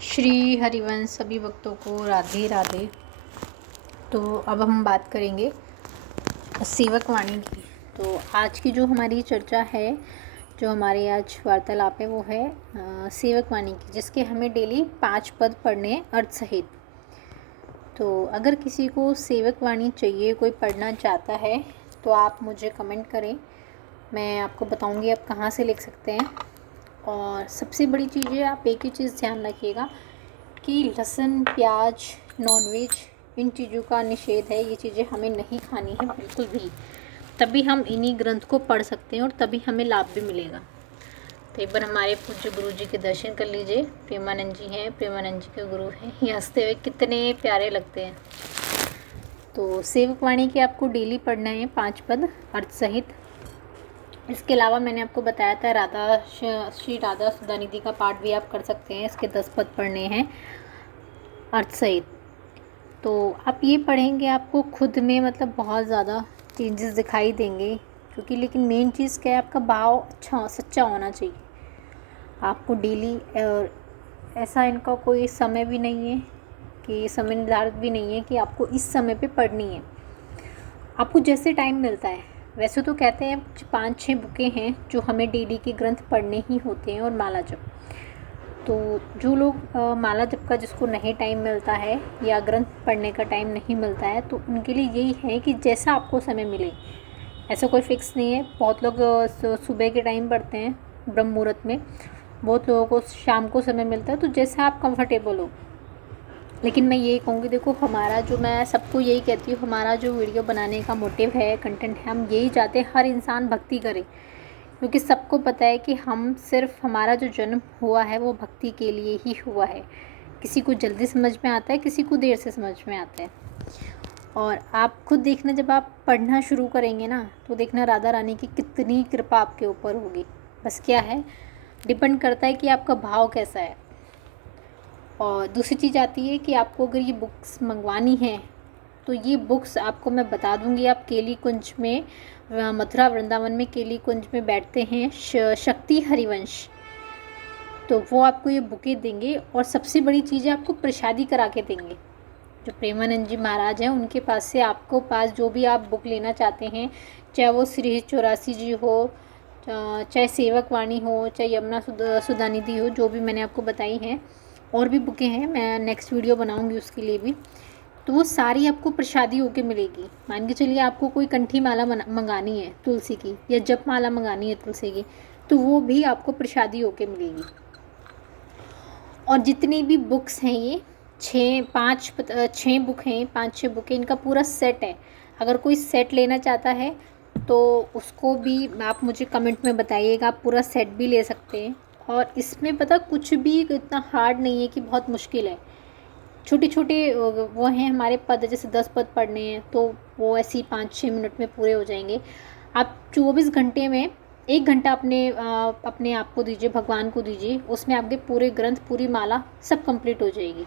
श्री हरिवंश सभी भक्तों को राधे राधे। तो अब हम बात करेंगे सेवक वाणी की। तो आज की जो हमारी चर्चा है, जो हमारी आज वार्तालाप है, वो है सेवक वाणी की, जिसके हमें डेली 5 पद पढ़ने हैं अर्थ सहित। तो अगर किसी को सेवक वाणी चाहिए, कोई पढ़ना चाहता है, तो आप मुझे कमेंट करें, मैं आपको बताऊंगी आप कहाँ से लिख सकते हैं। और सबसे बड़ी चीज़ है, आप एक ही चीज़ ध्यान रखिएगा कि लहसुन, प्याज, नॉनवेज, इन चीज़ों का निषेध है। ये चीज़ें हमें नहीं खानी है बिल्कुल भी, तभी हम इन्हीं ग्रंथ को पढ़ सकते हैं और तभी हमें लाभ भी मिलेगा। तो एक बार हमारे पूज्य गुरु जी के दर्शन कर लीजिए। प्रेमानंद जी हैं, प्रेमानंद जी के गुरु हैं। ये हंसते हुए कितने प्यारे लगते हैं। तो सेवक वाणी के आपको डेली पढ़ना है 5 पद अर्थ सहित। इसके अलावा मैंने आपको बताया था श्री राधा सुधानिधि का पाठ भी आप कर सकते हैं। इसके 10 पद पढ़ने हैं अर्थ सहित। तो आप ये पढ़ेंगे, आपको खुद में मतलब बहुत ज़्यादा चेंजेस दिखाई देंगे। क्योंकि लेकिन मेन चीज़ क्या है, आपका भाव अच्छा सच्चा होना चाहिए। आपको डेली, और ऐसा इनका कोई समय भी नहीं है कि समय निर्धारित भी नहीं है कि आपको इस समय पे पढ़नी है। आपको जैसे टाइम मिलता है। वैसे तो कहते हैं 5-6 बुकें हैं जो हमें डेली के ग्रंथ पढ़ने ही होते हैं, और माला जप। तो जो लोग माला जप का जिसको नहीं टाइम मिलता है या ग्रंथ पढ़ने का टाइम नहीं मिलता है, तो उनके लिए यही है कि जैसा आपको समय मिले। ऐसा कोई फिक्स नहीं है। बहुत लोग सुबह के टाइम पढ़ते हैं ब्रह्म मुहूर्त में, बहुत लोगों को शाम को समय मिलता है। तो जैसा आप कंफर्टेबल हो। लेकिन मैं यही कहूँगी, देखो हमारा जो, मैं सबको यही कहती हूँ, हमारा जो वीडियो बनाने का मोटिव है, कंटेंट है, हम यही चाहते हैं हर इंसान भक्ति करे। क्योंकि सबको पता है कि हम सिर्फ, हमारा जो जन्म हुआ है वो भक्ति के लिए ही हुआ है। किसी को जल्दी समझ में आता है, किसी को देर से समझ में आता है। और आप खुद देखना, जब आप पढ़ना शुरू करेंगे ना, तो देखना राधा रानी की कितनी कृपा आपके ऊपर होगी। बस क्या है, डिपेंड करता है कि आपका भाव कैसा है। और दूसरी चीज़ आती है कि आपको अगर ये बुक्स मंगवानी है, तो ये बुक्स आपको मैं बता दूंगी। आप केली कुंज में, मथुरा वृंदावन में केली कुंज में बैठते हैं शक्ति हरिवंश, तो वो आपको ये बुकें देंगे। और सबसे बड़ी चीज़ है, आपको प्रसादी करा के देंगे। जो प्रेमानंद जी महाराज हैं, उनके पास से आपको पास जो भी आप बुक लेना चाहते हैं, चाहे वो श्री 84 जी हो, चाहे सेवक वाणी हो, चाहे यमुना सुधानिधि हो, जो भी मैंने आपको बताई हैं, और भी बुकें हैं, मैं नेक्स्ट वीडियो बनाऊंगी उसके लिए भी। तो वो सारी आपको प्रसादी होके मिलेगी। मान के चलिए आपको कोई कंठी माला मंगानी है तुलसी की, या जप माला मंगानी है तुलसी की, तो वो भी आपको प्रसादी होके मिलेगी। और जितनी भी बुक्स हैं, ये 6 बुक हैं, 5-6 बुक हैं, इनका पूरा सेट है। अगर कोई सेट लेना चाहता है तो उसको भी आप मुझे कमेंट में बताइएगा, आप पूरा सेट भी ले सकते हैं। और इसमें पता कुछ भी इतना हार्ड नहीं है कि बहुत मुश्किल है। छोटे छोटे वो हैं हमारे पद, जैसे 10 पद पढ़ने हैं, तो वो ऐसे ही 5-6 मिनट में पूरे हो जाएंगे। आप 24 घंटे में 1 घंटा अपने आप को दीजिए, भगवान को दीजिए, उसमें आपके पूरे ग्रंथ, पूरी माला सब कंप्लीट हो जाएगी।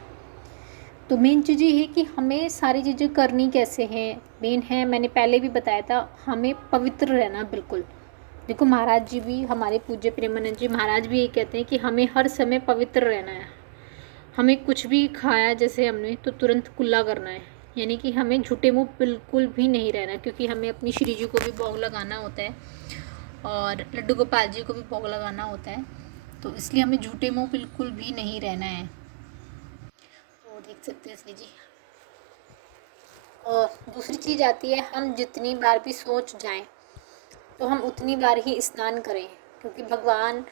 तो मेन चीज़ ये है कि हमें सारी चीज़ें करनी कैसे हैं। मेन है, मैंने पहले भी बताया था, हमें पवित्र रहना बिल्कुल। देखो महाराज जी भी, हमारे पूज्य प्रेमानंद जी महाराज भी ये कहते हैं कि हमें हर समय पवित्र रहना है। हमें कुछ भी खाया जैसे हमने, तो तुरंत कुल्ला करना है। यानी कि हमें झूठे मुंह बिल्कुल भी नहीं रहना, क्योंकि हमें अपनी श्री जी को भी भोग लगाना होता है, और लड्डू गोपाल जी को भी भोग लगाना होता है। तो इसलिए हमें झूठे मुंह बिल्कुल भी नहीं रहना है। तो देख सकते हैं श्री जी। और दूसरी चीज़ आती है, हम जितनी बार भी सोच जाएं, तो हम उतनी बार ही स्नान करें। क्योंकि भगवान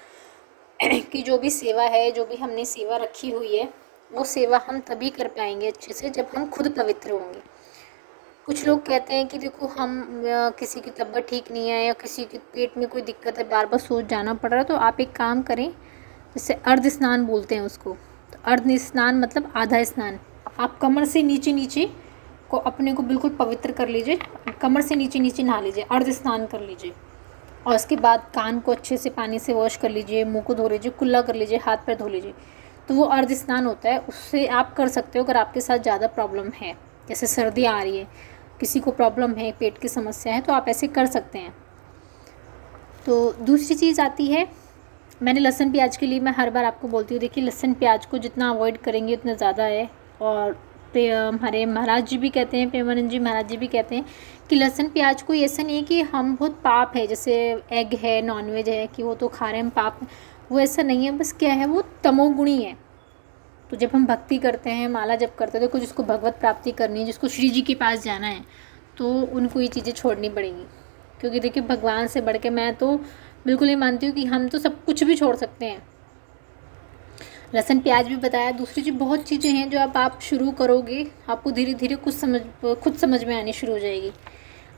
की जो भी सेवा है, जो भी हमने सेवा रखी हुई है, वो सेवा हम तभी कर पाएंगे अच्छे से जब हम खुद पवित्र होंगे। कुछ लोग कहते हैं कि देखो हम किसी की तबीयत ठीक नहीं है, या किसी के पेट में कोई दिक्कत है, बार बार सोच जाना पड़ रहा है, तो आप एक काम करें, जैसे अर्ध स्नान बोलते हैं उसको। तो अर्ध स्नान मतलब आधा स्नान। आप कमर से नीचे नीचे को अपने को बिल्कुल पवित्र कर लीजिए, कमर से नीचे नीचे नहा लीजिए, अर्ध स्नान कर लीजिए। और उसके बाद कान को अच्छे से पानी से वॉश कर लीजिए, मुंह को धो लीजिए, कुल्ला कर लीजिए, हाथ पैर धो लीजिए। तो वो अर्ध स्नान होता है। उससे आप कर सकते हो अगर आपके साथ ज़्यादा प्रॉब्लम है, जैसे सर्दी आ रही है, किसी को प्रॉब्लम है, पेट की समस्या है, तो आप ऐसे कर सकते हैं। तो दूसरी चीज़ आती है मैंने लहसुन प्याज के लिए मैं हर बार आपको बोलती हूँ, देखिए लहसुन प्याज को जितना अवॉइड करेंगे उतना ज़्यादा है। और हमारे महाराज जी भी कहते हैं, प्रेमानंद जी महाराज जी भी कहते हैं कि लहसुन प्याज कोई ऐसा नहीं है कि हम बहुत पाप है, जैसे एग है, नॉनवेज है कि वो तो खा रहे हैं हम पाप, वो ऐसा नहीं है। बस क्या है, वो तमोगुणी है। तो जब हम भक्ति करते हैं, माला जब करते हैं, तो कुछ जिसको भगवत प्राप्ति करनी है, जिसको श्री जी के पास जाना है, तो उनको ये चीज़ें छोड़नी पड़ेंगी। क्योंकि देखिए भगवान से बढ़ के मैं तो बिल्कुल ही मानती हूँ कि हम तो सब कुछ भी छोड़ सकते हैं। लहसुन प्याज भी बताया। दूसरी चीज़, बहुत चीज़ें हैं जो अब आप शुरू करोगे, आपको धीरे धीरे खुद समझ में आनी शुरू हो जाएगी।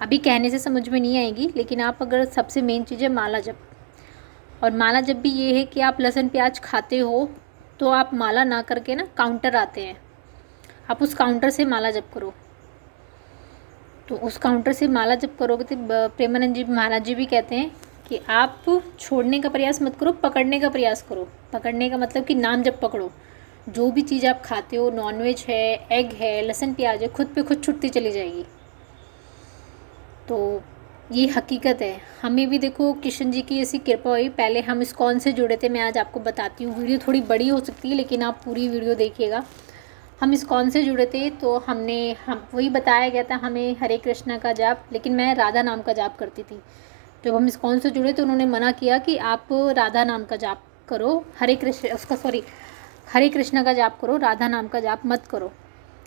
अभी कहने से समझ में नहीं आएगी, लेकिन आप अगर, सबसे मेन चीज़ है माला जप। और माला जप भी ये है कि आप लहसुन प्याज खाते हो तो आप माला ना करके ना काउंटर आते हैं, आप उस काउंटर से माला जप करो। तो उस काउंटर से माला जप करोगे तो प्रेमानंद जी महाराज जी भी कहते हैं कि आप छोड़ने का प्रयास मत करो, पकड़ने का प्रयास करो। पकड़ने का मतलब कि नाम जब पकड़ो, जो भी चीज़ आप खाते हो, नॉनवेज है, एग है, लहसुन प्याज है, खुद पे खुद छुट्टी चली जाएगी। तो ये हकीकत है। हमें भी देखो कृष्ण जी की ऐसी कृपा हुई, पहले हम इस्कॉन से जुड़े थे। मैं आज आपको बताती हूँ, वीडियो थोड़ी बड़ी हो सकती है लेकिन आप पूरी वीडियो देखिएगा। हम इस्कॉन से जुड़े थे तो हम वही बताया गया था हमें हरे कृष्णा का जाप, लेकिन मैं राधा नाम का जाप करती थी। जब हम इस्कॉन से जुड़े तो उन्होंने मना किया कि आप राधा नाम का जाप करो, हरे कृष्णा का जाप करो, राधा नाम का जाप मत करो।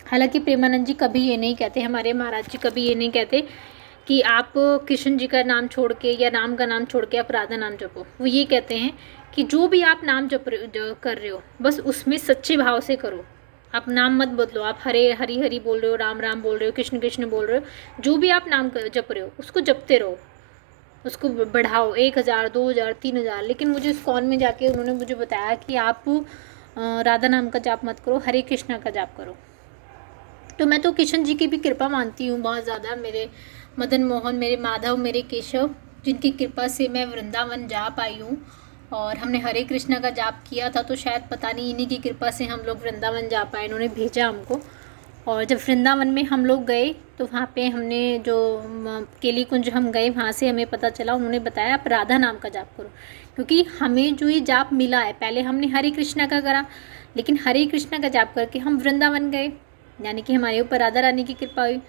हालांकि प्रेमानंद जी कभी ये नहीं कहते, हमारे महाराज जी कभी ये नहीं कहते कि आप कृष्ण जी का नाम छोड़ के या राम का नाम छोड़ के आप राधा नाम जपो। वो ये कहते हैं कि जो भी आप नाम कर रहे हो, बस उसमें सच्चे भाव से करो। आप नाम मत बदलो, आप हरे हरी हरी बोल रहे हो, राम राम बोल रहे हो, कृष्ण कृष्ण बोल रहे हो, जो भी आप नाम जप रहे हो उसको जपते रहो, उसको बढ़ाओ 1000 2000 3000। लेकिन मुझे इस्कॉन में जाके उन्होंने मुझे बताया कि आप राधा नाम का जाप मत करो, हरे कृष्णा का जाप करो। तो मैं तो कृष्ण जी की भी कृपा मानती हूँ बहुत ज़्यादा। मेरे मदन मोहन, मेरे माधव, मेरे केशव, जिनकी कृपा से मैं वृंदावन जा पाई हूँ। और हमने हरे कृष्णा का जाप किया था तो शायद पता नहीं इन्हीं की कृपा से हम लोग वृंदावन जा पाए, इन्होंने भेजा हमको। और जब वृंदावन में हम लोग गए तो वहाँ पे हमने जो केली कुंज हम गए, वहाँ से हमें पता चला, उन्होंने बताया आप राधा नाम का जाप करो। क्योंकि हमें जो ये जाप मिला है, पहले हमने हरे कृष्णा का करा, लेकिन हरे कृष्णा का जाप करके हम वृंदावन गए, यानी कि हमारे ऊपर राधा रानी की कृपा हुई।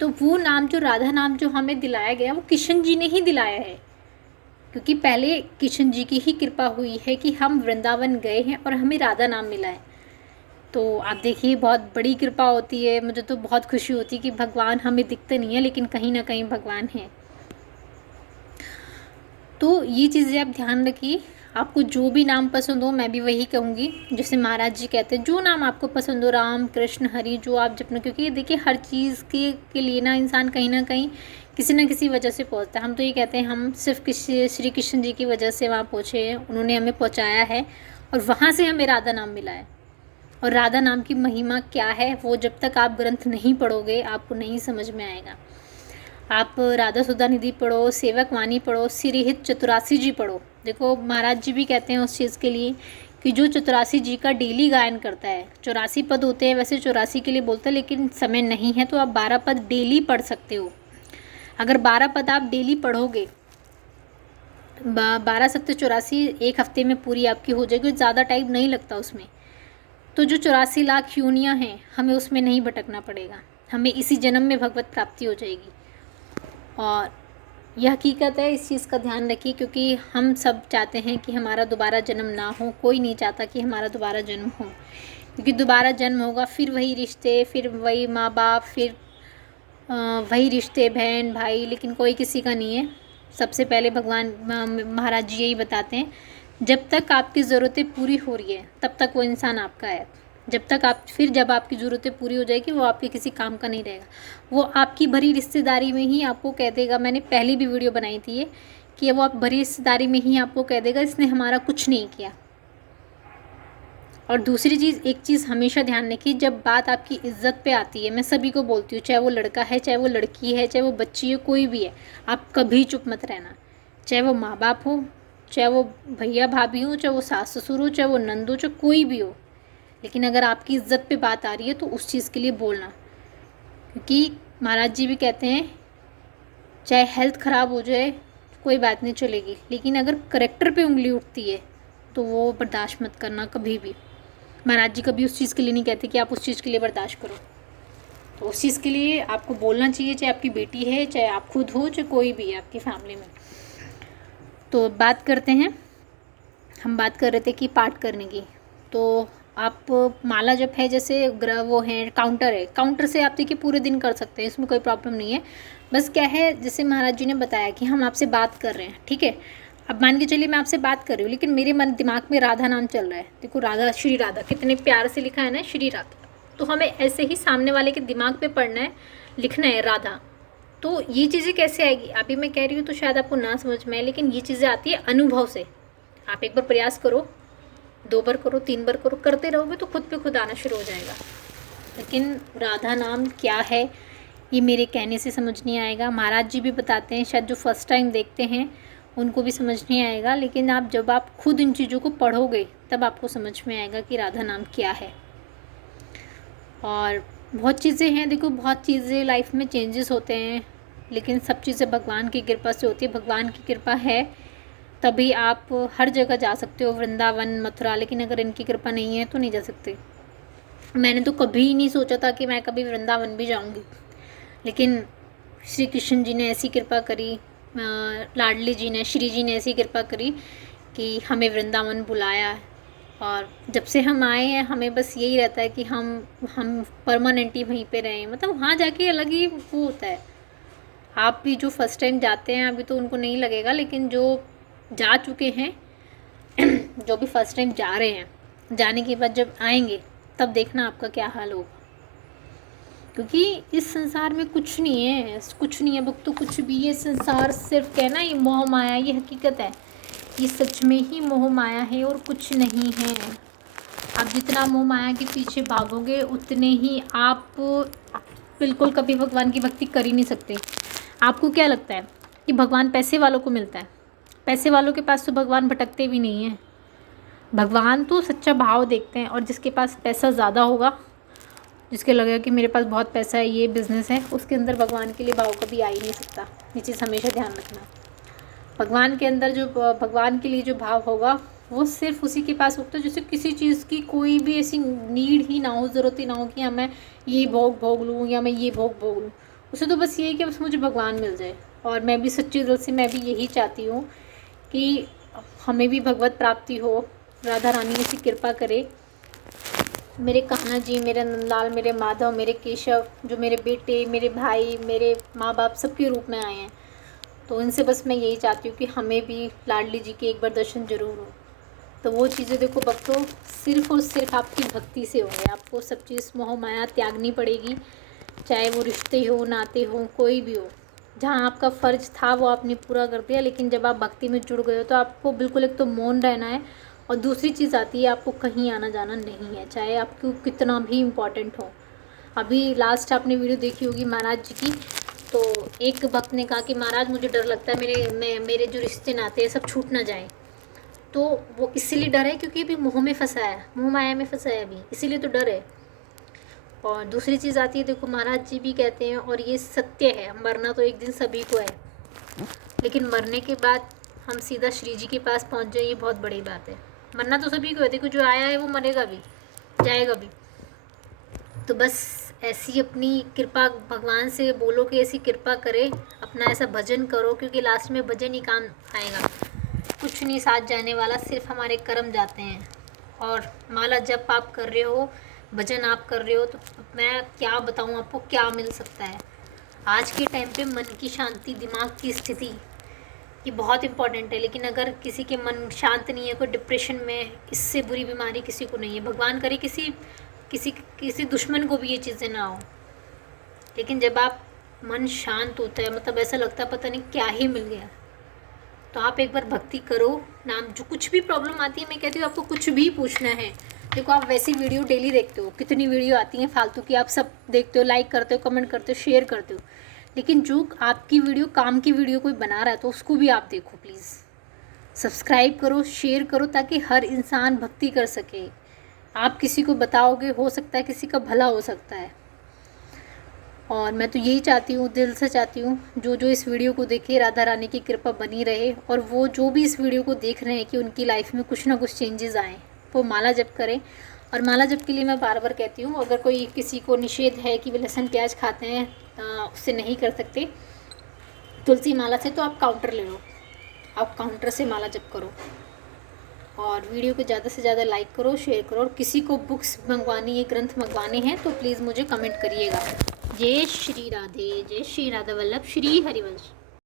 तो वो नाम, जो राधा नाम जो हमें दिलाया गया, वो कृष्ण जी ने ही दिलाया है। क्योंकि पहले कृष्ण जी की ही कृपा हुई है कि हम वृंदावन गए हैं और हमें राधा नाम मिला है। तो आप देखिए बहुत बड़ी कृपा होती है। मुझे तो बहुत खुशी होती है कि भगवान हमें दिखते नहीं है लेकिन कहीं ना कहीं भगवान है। तो ये चीज़ें आप ध्यान रखिए। आपको जो भी नाम पसंद हो, मैं भी वही कहूँगी जैसे महाराज जी कहते हैं, जो नाम आपको पसंद हो, राम कृष्ण हरि, जो आप जपना। क्योंकि देखिए हर चीज़ के लिए ना इंसान कहीं ना कहीं किसी न किसी वजह से पहुँचता है। हम तो ये कहते हैं हम सिर्फ किसी श्री कृष्ण जी की वजह से वहाँ पहुँचे हैं, उन्होंने हमें पहुँचाया है और वहाँ से हमें राधा नाम मिला है। और राधा नाम की महिमा क्या है, वो जब तक आप ग्रंथ नहीं पढ़ोगे आपको नहीं समझ में आएगा। आप राधा सुधा निधि पढ़ो, सेवक वाणी पढ़ो, सिरहित चतुरासी जी पढ़ो। देखो महाराज जी भी कहते हैं उस चीज़ के लिए कि जो चतुरासी जी का डेली गायन करता है, 84 पद होते हैं, वैसे 84 के लिए बोलते हैं, लेकिन समय नहीं है तो आप 12 पद डेली पढ़ सकते हो। अगर 12 पद आप डेली पढ़ोगे, 12 सत्ते 84, एक हफ्ते में पूरी आपकी हो जाएगी, ज़्यादा टाइम नहीं लगता उसमें। तो जो 84 लाख योनियाँ हैं, हमें उसमें नहीं भटकना पड़ेगा, हमें इसी जन्म में भगवत प्राप्ति हो जाएगी। और यह हकीकत है, इस चीज़ का ध्यान रखिए। क्योंकि हम सब चाहते हैं कि हमारा दोबारा जन्म ना हो, कोई नहीं चाहता कि हमारा दोबारा जन्म हो। क्योंकि दोबारा जन्म होगा, फिर वही रिश्ते, फिर वही माँ बाप, फिर वही रिश्ते बहन भाई, लेकिन कोई किसी का नहीं है। सबसे पहले भगवान महाराज जी यही बताते हैं, जब तक आपकी ज़रूरतें पूरी हो रही है तब तक वो इंसान आपका है। जब आपकी ज़रूरतें पूरी हो जाएगी, वो आपके किसी काम का नहीं रहेगा। वो आपकी भरी रिश्तेदारी में ही आपको कह देगा, मैंने पहले भी वीडियो बनाई थी ये, कि वो आप भरी रिश्तेदारी में ही आपको कह देगा इसने हमारा कुछ नहीं किया। और दूसरी चीज़, एक चीज़ हमेशा ध्यान रखिए, जब बात आपकी इज्जत पे आती है, मैं सभी को बोलती हूँ, चाहे वो लड़का है, चाहे वो लड़की है, चाहे वो बच्ची है, कोई भी है, आप कभी चुप मत रहना। चाहे वो माँ बाप हो, चाहे वो भैया भाभी हो, चाहे वो सास ससुर हो, चाहे वो नंद हो, चाहे कोई भी हो, लेकिन अगर आपकी इज्जत पे बात आ रही है तो उस चीज़ के लिए बोलना। क्योंकि महाराज जी भी कहते हैं, चाहे हेल्थ ख़राब हो जाए कोई बात नहीं चलेगी, लेकिन अगर करेक्टर पे उंगली उठती है तो वो बर्दाश्त मत करना कभी भी। महाराज जी कभी उस चीज़ के लिए नहीं कहते कि आप उस चीज़ के लिए बर्दाश्त करो। तो उस चीज़ के लिए आपको बोलना चाहिए, चाहे आपकी बेटी है, चाहे आप खुद हो, चाहे कोई भी है आपकी फैमिली में। तो बात करते हैं, हम बात कर रहे थे कि पाठ करने की। तो आप माला जप है, जैसे ग्रह वो है, काउंटर है, काउंटर से आप देखिए पूरे दिन कर सकते हैं, इसमें कोई प्रॉब्लम नहीं है। बस क्या है, जैसे महाराज जी ने बताया कि हम आपसे बात कर रहे हैं, ठीक है। अब मान के चलिए मैं आपसे बात कर रही हूँ, लेकिन मेरे मन दिमाग में राधा नाम चल रहा है। देखो राधा, श्री राधा, कितने प्यार से लिखा है ना, श्री राधा। तो हमें ऐसे ही सामने वाले के दिमाग पे पढ़ना है, लिखना है राधा। तो ये चीज़ें कैसे आएगी, अभी मैं कह रही हूँ तो शायद आपको ना समझ में आए, लेकिन ये चीज़ें आती है अनुभव से। आप एक बार प्रयास करो, 2 बार करो, 3 बार करो, करते रहोगे तो खुद पे खुद आना शुरू हो जाएगा। लेकिन राधा नाम क्या है ये मेरे कहने से समझ नहीं आएगा। महाराज जी भी बताते हैं, शायद जो फर्स्ट टाइम देखते हैं उनको भी समझ नहीं आएगा, लेकिन जब आप खुद इन चीज़ों को पढ़ोगे तब आपको समझ में आएगा कि राधा नाम क्या है। और बहुत चीज़ें हैं, देखो बहुत चीज़ें लाइफ में चेंजेस होते हैं, लेकिन सब चीज़ें भगवान की कृपा से होती है। भगवान की कृपा है तभी आप हर जगह जा सकते हो, वृंदावन, मथुरा, लेकिन अगर इनकी कृपा नहीं है तो नहीं जा सकते। मैंने तो कभी नहीं सोचा था कि मैं कभी वृंदावन भी जाऊंगी, लेकिन श्री कृष्ण जी ने ऐसी कृपा करी, लाडली जी ने, श्री जी ने ऐसी कृपा करी कि हमें वृंदावन बुलाया। और जब से हम आए हैं हमें बस यही रहता है कि हम परमानेंटली वहीं पे रहें, मतलब वहाँ जाके अलग ही वो होता है। आप भी जो फर्स्ट टाइम जाते हैं अभी तो उनको नहीं लगेगा, लेकिन जो जा चुके हैं जो भी फर्स्ट टाइम जा रहे हैं, जाने के बाद जब आएंगे तब देखना आपका क्या हाल होगा। क्योंकि इस संसार में कुछ नहीं है, कुछ नहीं है भक्तों, कुछ भी। ये संसार सिर्फ कहना, ये मोह माया, ये हकीकत है, ये सच में ही मोह माया है और कुछ नहीं है। आप जितना मोह माया के पीछे भागोगे उतने ही आप बिल्कुल कभी भगवान की भक्ति कर ही नहीं सकते। आपको क्या लगता है कि भगवान पैसे वालों को मिलता है? पैसे वालों के पास तो भगवान भटकते भी नहीं हैं। भगवान तो सच्चा भाव देखते हैं, और जिसके पास पैसा ज़्यादा होगा, जिसके लगेगा कि मेरे पास बहुत पैसा है, ये बिज़नेस है, उसके अंदर भगवान के लिए भाव कभी आ ही नहीं सकता। ये चीज़ हमेशा ध्यान रखना। भगवान के अंदर जो भगवान के लिए जो भाव होगा वो सिर्फ उसी के पास होता है जिससे किसी चीज़ की कोई भी ऐसी नीड ही ना हो, ज़रूरत ही ना हो कि हाँ मैं ये भोग भोग लूँ या मैं ये भोग भोग लूँ। उसे तो बस ये है कि बस मुझे भगवान मिल जाए। और मैं भी सच्चे दिल से मैं भी यही चाहती हूँ कि हमें भी भगवत प्राप्ति हो, राधा रानी ऐसी कृपा करे। मेरे कान्हा जी, मेरे नंदलाल, मेरे माधव, मेरे केशव, जो मेरे बेटे, मेरे भाई, मेरे माँ बाप सबके रूप में आए हैं, तो इनसे बस मैं यही चाहती हूँ कि हमें भी लाडली जी के एक बार दर्शन जरूर हो। तो वो चीज़ें देखो भक्तों, सिर्फ और सिर्फ आपकी भक्ति से होंगे। आपको सब चीज़ मोह माया त्यागनी पड़ेगी, चाहे वो रिश्ते हो, नाते हो, कोई भी हो। जहाँ आपका फ़र्ज था वो आपने पूरा कर दिया, लेकिन जब आप भक्ति में जुड़ गए हो तो आपको बिल्कुल एक तो मौन रहना है, और दूसरी चीज़ आती है आपको कहीं आना जाना नहीं है, चाहे आपको कितना भी इम्पोर्टेंट हो। अभी लास्ट आपने वीडियो देखी होगी महाराज जी की, तो एक भक्त ने कहा कि महाराज मुझे डर लगता है मेरे जो रिश्ते नाते हैं सब छूट ना जाए। तो वो इसीलिए डर है क्योंकि अभी मोह में फंसा है, मोह माया में फंसा है अभी, इसीलिए तो डर है। और दूसरी चीज़ आती है, देखो महाराज जी भी कहते हैं और ये सत्य है, मरना तो एक दिन सभी को है, लेकिन मरने के बाद हम सीधा श्री जी के पास पहुंच जाए, ये बहुत बड़ी बात है। मरना तो सभी को है, देखो जो आया है वो मरेगा भी, जाएगा भी। तो बस ऐसी अपनी कृपा भगवान से बोलो कि ऐसी कृपा करे, अपना ऐसा भजन करो, क्योंकि लास्ट में भजन ही काम आएगा, कुछ नहीं साथ जाने वाला, सिर्फ हमारे कर्म जाते हैं। और माला जप आप कर रहे हो, भजन आप कर रहे हो, तो मैं क्या बताऊँ आपको क्या मिल सकता है। आज के टाइम पे मन की शांति, दिमाग की स्थिति, ये बहुत इंपॉर्टेंट है। लेकिन अगर किसी के मन शांत नहीं है, कोई डिप्रेशन में, इससे बुरी बीमारी किसी को नहीं है। भगवान करे किसी किसी किसी दुश्मन को भी ये चीज़ें ना हो, लेकिन जब आप मन शांत होता है, मतलब ऐसा लगता है पता नहीं क्या ही मिल गया। तो आप एक बार भक्ति करो, नाम जो कुछ भी प्रॉब्लम आती है, मैं कहती हूँ आपको कुछ भी पूछना है। देखो आप वैसी वीडियो डेली देखते हो, कितनी वीडियो आती हैं फालतू की, आप सब देखते हो, लाइक करते हो, कमेंट करते हो, शेयर करते हो, लेकिन जो आपकी वीडियो काम की वीडियो कोई बना रहा है तो उसको भी आप देखो प्लीज़। सब्सक्राइब करो, शेयर करो, ताकि हर इंसान भक्ति कर सके। आप किसी को बताओगे, हो सकता है किसी का भला हो सकता है। और मैं तो यही चाहती हूँ, दिल से चाहती हूँ, जो जो इस वीडियो को देखे राधा रानी की कृपा बनी रहे, और वो जो भी इस वीडियो को देख रहे हैं कि उनकी लाइफ में कुछ ना कुछ चेंजेस आएँ, वो माला जप करें। और माला जप के लिए मैं बार बार कहती हूँ, अगर कोई किसी को निषेध है कि वे लहसुन प्याज खाते हैं, उससे नहीं कर सकते तुलसी माला से, तो आप काउंटर ले लो, आप काउंटर से माला जप करो। और वीडियो को ज़्यादा से ज़्यादा लाइक करो, शेयर करो, और किसी को बुक्स मंगवानी है, ग्रंथ मंगवाने हैं तो प्लीज़ मुझे कमेंट करिएगा। जय श्री राधे, जय श्री राधा वल्लभ, श्री हरिवंश।